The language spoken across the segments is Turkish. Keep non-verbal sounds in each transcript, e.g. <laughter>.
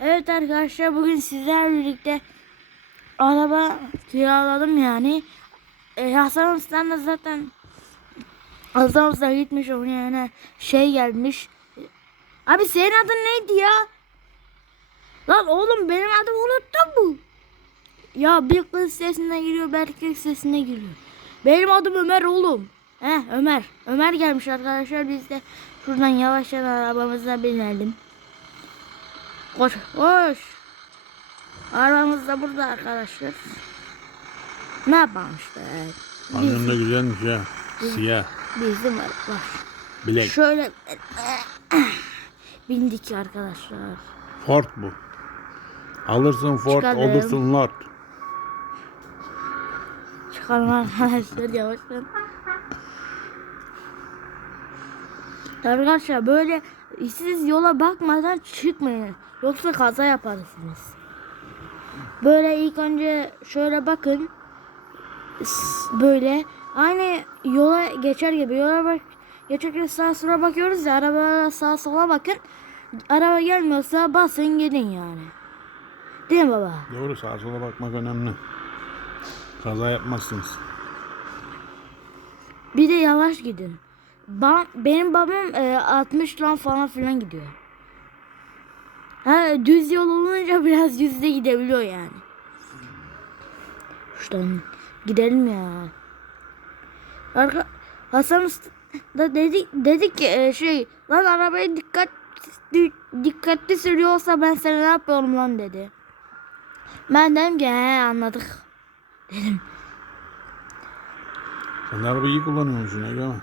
Evet arkadaşlar bugün sizlerle birlikte araba kiraladım yani. E, Hasan da zaten Hasan Usta gitmiş onun yerine şey gelmiş. Abi senin adın neydi ya? Lan oğlum benim adımı unuttun mu? Ya bir kız sesine giriyor bir erkek sesine giriyor. Benim adım Ömer oğlum. He Ömer. Ömer gelmiş arkadaşlar biz de şuradan yavaşça arabamıza binelim. Koş koş. Arabamız da burada arkadaşlar. Ne yapalım işte. Kamyon da güzelmiş ya. Siyah. Bizim var. var. Bilek. Şöyle <clears throat> bindik arkadaşlar. Ford bu. Alırsın Ford, Çıkardım. olursun Lord. Çıkalım arkadaşlar yavaştan. Arkadaşlar böyle siz yola bakmadan çıkmayın. Yoksa kaza yaparsınız. Böyle ilk önce şöyle bakın. Böyle aynı yola geçer gibi yola bak geçerken sağa sola bakıyoruz ya araba sağa sola bakın. Araba gelmiyorsa basın gidin yani. Değil mi baba? Doğru sağa sola bakmak önemli. Kaza yapmazsınız. Bir de yavaş gidin. Ba- benim babam e, 60 lan falan filan gidiyor. Ha, düz yol olunca biraz yüzde gidebiliyor yani. Şuradan gidelim ya. Arka Hasan da dedi dedik ki e, şey lan arabayı dikkat di- dikkatli sürüyorsa ben sana ne yapıyorum lan dedi. Ben dedim ki he anladık. <laughs> Dedim. Sen arabayı iyi kullanıyormuşsun Egemen.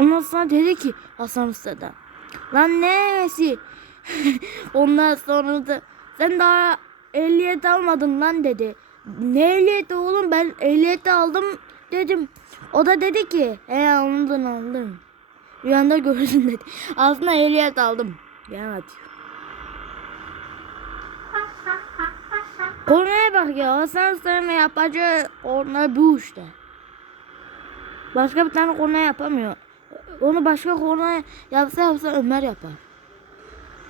Ondan sonra dedi ki Hasan Usta. Lan nesi? <laughs> Ondan sonra da sen daha ehliyet almadın lan dedi. Ne ehliyeti oğlum ben ehliyeti aldım dedim. O da dedi ki he aldın aldın. Rüyanda gördüm dedi. Aslında ehliyet aldım. Yani atıyor. Kornaya bak ya. Hasan Usta'nın yapacağı korna bu işte. Başka bir tane korna yapamıyor. Onu başka korna yapsa yapsa Ömer yapar.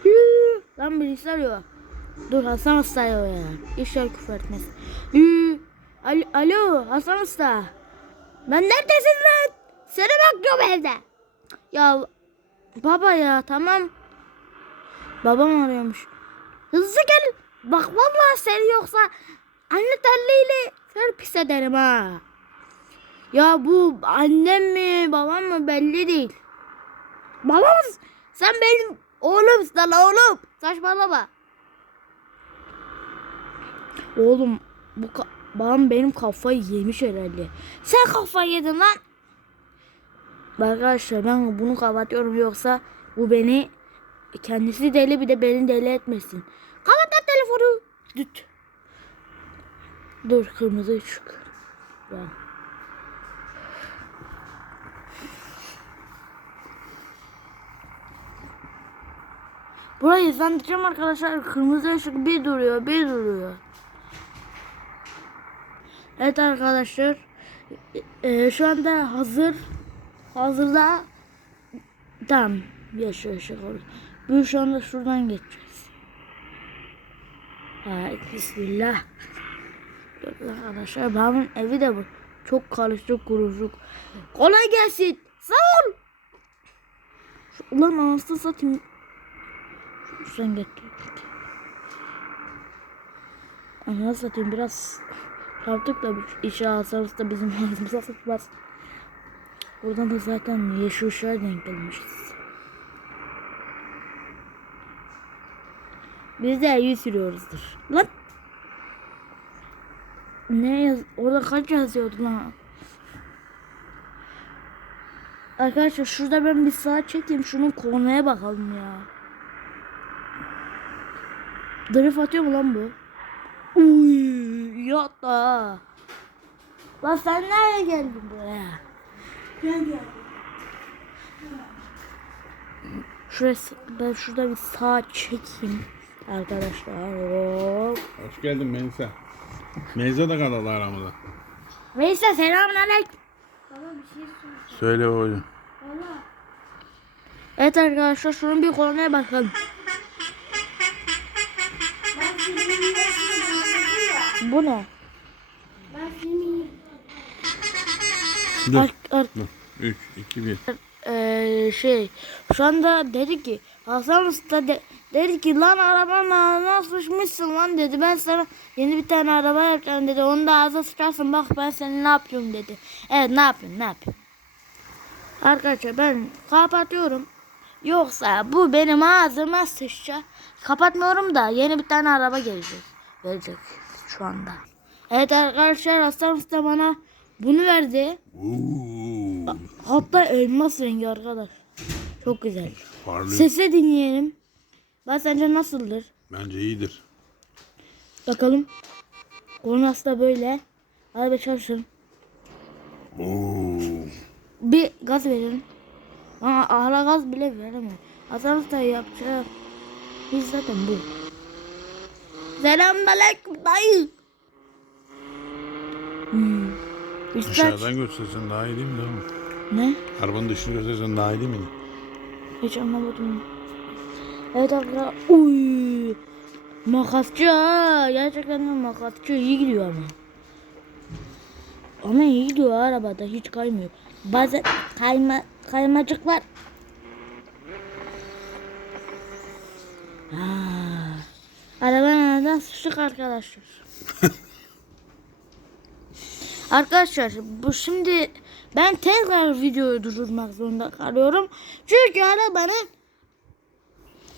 Yuu, Lan birisi arıyor. Dur Hasan Usta ya. İnşallah küfür etmez. Yuu. Alo, alo Hasan Usta. Ben neredesin lan? Seni bekliyorum evde. Ya baba ya tamam. Babam arıyormuş. Hızlı gel. Bak vallahi seni yoksa anne terliğiyle seni pis ederim ha. Ya bu annem mi babam mı belli değil. Babamız sen benim oğlumsun lan oğlum. Saçmalama. Oğlum bu babam benim kafayı yemiş herhalde. Sen kafayı yedin lan. Arkadaşlar ben bunu kapatıyorum yoksa bu beni kendisi deli bir de beni deli etmesin. Kapat telefonu. Dur kırmızı ışık. Ya. Burayı hızlandıracağım arkadaşlar. Kırmızı ışık bir duruyor, bir duruyor. Evet arkadaşlar. Ee, şu anda hazır. Hazırda tamam yaşıyor ışık oldu. Biz şu anda şuradan geçeceğiz. Evet, bismillah. Arkadaşlar babamın evi de bu. Çok karışık kuruşuk. Kolay gelsin. Sağ ol. Ulan anasını satayım. Sen getir. Anasını satayım biraz yaptık da işe alsanız da bizim ağzımıza sıkmaz. Buradan da zaten yeşil ışığa denk gelmişiz. Biz de iyi sürüyoruzdur. Lan! Ne yaz Orada kaç yazıyordu lan? Arkadaşlar şurada ben bir saat çekeyim. Şunun kornaya bakalım ya. Drift atıyor mu lan bu? Uy, yatta. Lan sen nereye geldin buraya? Gel gel. Şurası, ben şurada bir saat çekeyim. Arkadaşlar. Hop. Hoş geldin Melisa. Melisa da kalalı aramızda. Neyse selamünaleyküm. Baba bir şey sor. Söyle oğlum. Valla Evet arkadaşlar şunun bir kornaya bakalım. Bu ne? Dur. Ar- ar- Dur. 3, 2, 1. Eee, şey şu anda dedi ki Hasan Usta de- dedi ki lan arabanın ağzına sıçmışsın lan dedi. Ben sana yeni bir tane araba yapacağım dedi. Onu da ağzına sıçarsın bak ben seni ne yapıyorum dedi. Evet ne yapayım ne yapayım. Arkadaşlar ben kapatıyorum. Yoksa bu benim ağzıma sıçacak. Kapatmıyorum da yeni bir tane araba gelecek. Verecek şu anda. Evet arkadaşlar Hasan Usta bana bunu verdi. Oo. Hatta elmas rengi arkadaş. Çok güzel. Parlıyor. Sesi dinleyelim. Ben sence nasıldır? Bence iyidir. Bakalım. Kornası da böyle. Hadi bir çalışın. Oo. Bir gaz verin. Aa, hala gaz bile veremiyor. Hasan da yapacak. Biz zaten bu. Selamünaleyküm dayı. Hmm. Dışarıdan göstersen daha iyi değil mi? Mi? Ne? Arabanın dışını göstersen daha iyi değil miydi? Hiç anlamadım. Evet arkadaşlar. Uy. Makasçı ha. Gerçekten de makasçı iyi gidiyor ama. Ama iyi gidiyor arabada hiç kaymıyor. Bazen kayma kaymacıklar. Ha. Sıçtık arkadaşlar. <laughs> Arkadaşlar bu şimdi ben tekrar videoyu durdurmak zorunda kalıyorum. Çünkü arabanın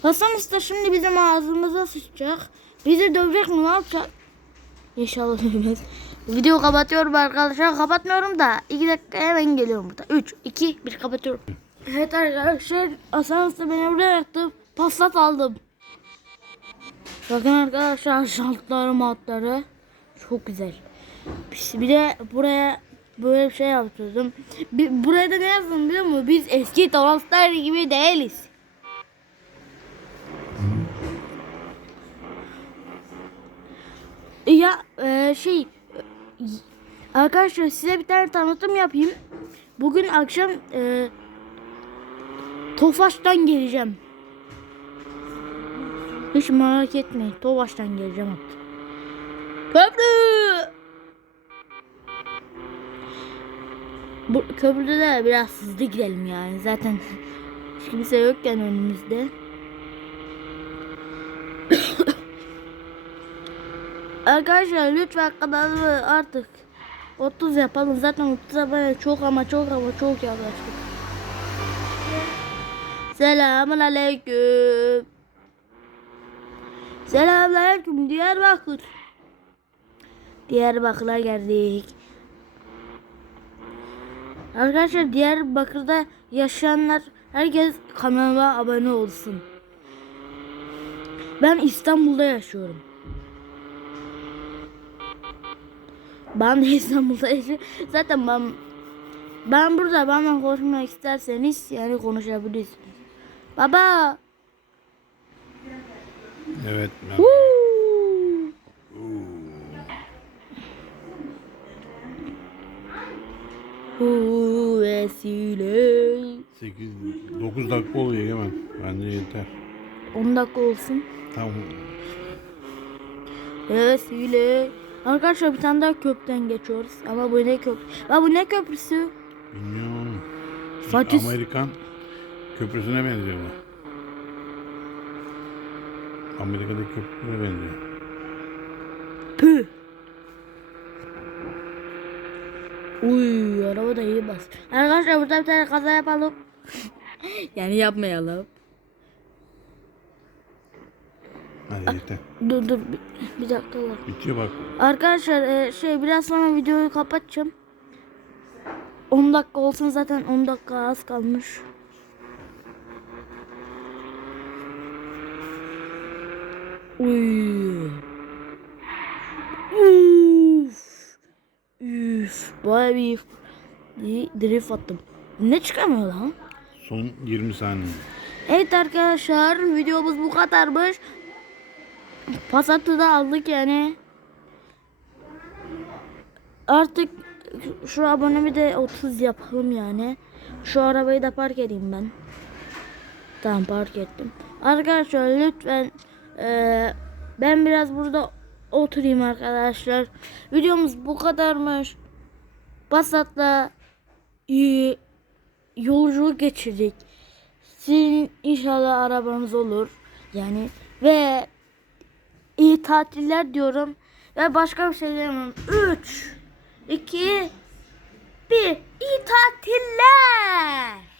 Hasan Usta şimdi bizim ağzımıza sıçacak. Bizi dövecek mi ne yapacak? İnşallah dövmez. Videoyu kapatıyorum arkadaşlar. Kapatmıyorum da 2 dakika hemen geliyorum burada. 3, 2, 1 kapatıyorum. Evet arkadaşlar Hasan Usta beni buraya yaktı. Paslat aldım. Bakın arkadaşlar şantları matları. Çok güzel. Bir de buraya böyle bir şey yaptırdım. Bir, buraya da ne yazdım biliyor musun? Biz eski Toroslar gibi değiliz. Ya e, şey arkadaşlar size bir tane tanıtım yapayım. Bugün akşam e, Tofaş'tan geleceğim. Hiç merak etmeyin. Tofaş'tan geleceğim hatta. Köprü! Bu köprüde de biraz hızlı gidelim yani. Zaten hiç kimse yokken önümüzde. <coughs> Arkadaşlar lütfen kanalı artık 30 yapalım. Zaten 30 abone çok ama çok ama çok yaklaştık. Selamun aleyküm. Selamun aleyküm Diyarbakır. Diyarbakır'a geldik. Arkadaşlar Diyarbakır'da yaşayanlar herkes kanalıma abone olsun. Ben İstanbul'da yaşıyorum. Ben de İstanbul'da yaşıyorum. Zaten ben ben burada bana konuşmak isterseniz yani konuşabilirsiniz. Baba. Evet. Huu. Huu vesile. 8, 9 dakika oluyor hemen. Bence yeter. 10 dakika olsun. Tamam. Vesile. Arkadaşlar bir tane daha köprüden geçiyoruz. Ama bu ne köprü? Ha bu ne köprüsü? Bilmiyorum. Fatih- Amerikan köprüsüne benziyor bu. Amerika'daki köprüsüne benziyor. Pü. Uy araba da iyi bas. Arkadaşlar burada bir tane kaza yapalım. <laughs> yani yapmayalım. Hadi yeter. Dur dur bir, bir dakika lan. Bitiyor bak. Arkadaşlar e, şey biraz sonra videoyu kapatacağım. 10 dakika olsun zaten 10 dakika az kalmış. Uy. Üf. Üf. Baya bir drift attım. Ne çıkamıyor lan? Son 20 saniye. Evet arkadaşlar videomuz bu kadarmış. Passat'ı da aldık yani. Artık şu abonemi de 30 yapalım yani. Şu arabayı da park edeyim ben. Tamam park ettim. Arkadaşlar lütfen eee, ben biraz burada oturayım arkadaşlar. Videomuz bu kadarmış. Basat'la iyi yolculuk geçirdik. Sizin inşallah arabanız olur. Yani ve iyi tatiller diyorum. Ve başka bir şey diyemem. 3 2 1 iyi tatiller.